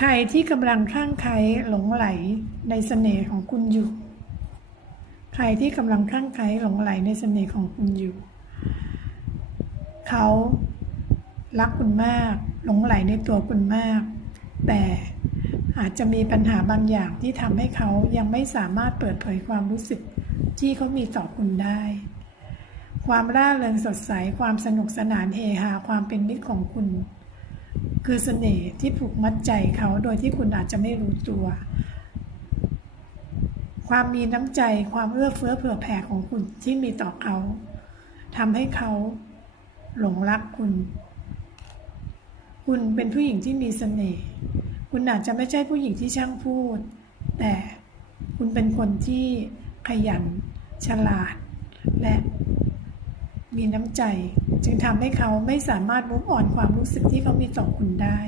ใครที่กำลังคลั่งไคล้หลงไหลในเสน่ห์ของคุณอยู่ ใครที่กำลังคลั่งไคล้หลงไหลในเสน่ห์ของคุณอยู่ เขารักคุณมาก หลงไหลในตัวคุณมาก แต่อาจจะมีปัญหาบางอย่างที่ทำให้เขายังไม่สามารถเปิดเผยความรู้สึกที่เขามีต่อคุณได้ ความร่าเริงสดใส ความสนุกสนานเฮฮา ความเป็นมิตรของคุณ คือเสน่ห์ที่ผูกมัดใจเขาโดยที่คุณอาจจะไม่รู้ตัว ความมีน้ำใจความเอื้อเฟื้อเผื่อแผ่ของคุณที่มีต่อเขาทำให้เขาหลงรักคุณ คุณเป็นผู้หญิงที่มีเสน่ห์คุณอาจจะไม่ใช่ผู้หญิงที่ช่างพูด แต่คุณเป็นคนที่ขยัน ฉลาด และ มีน้ำใจ จึงทำให้เขาไม่สามารถมุ่งอ่อนความรู้สึกที่เขามีต่อคุณได้